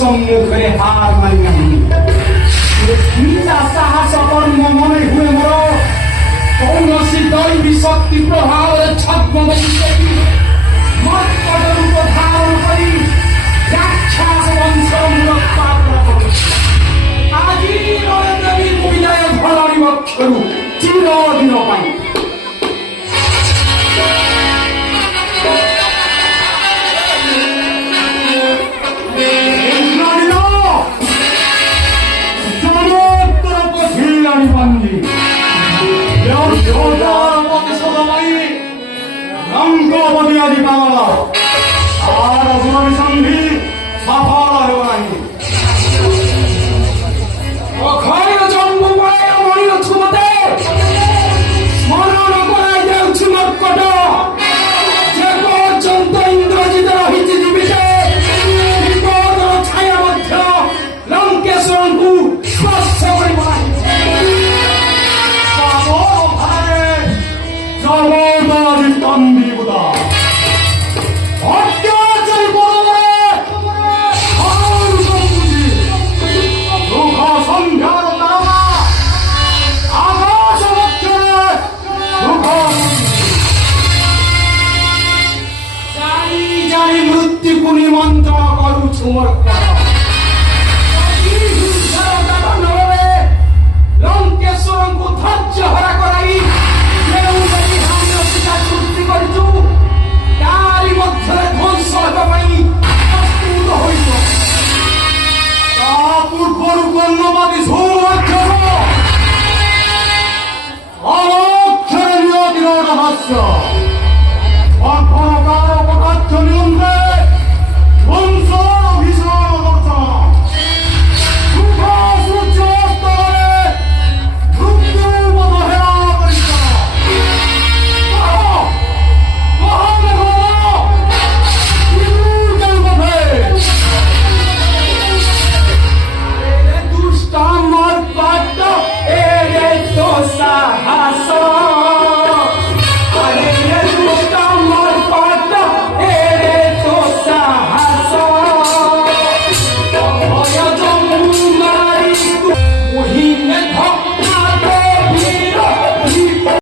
সম্মুখে হার মানি নাই। সাহস কর্ম মনে হুয়ে মোর কৌশি দৈবী শক্তি প্রভাবের ছদ্মবেশী মৎপদ রূপ ধারণ করি রাক্ষস বংশ মূলোৎপাত করেছি। আজি নরেন্দ্রবীর বিজয় ধরণী বক্ষরু চিরদিন পাই। রঙ্গবদিয়াদি বাংলা আর অভিসন্ধি সফল হেব নাই। অক্ষয় জন্ম মনির ছুমতে স্মরণ করাই যাଉଛି মর্কট। যে পর্যন্ত ইন্দ্রজিৎ রহিছি জীবিতে বিপদর ছায়া ମଧ୍ୟ লঙ্কেশ্বরଙ୍କୁ স্পর্শ କରିବ ନାହିଁ। মৃত্যুকুনি মন্ত্র করুছু মোর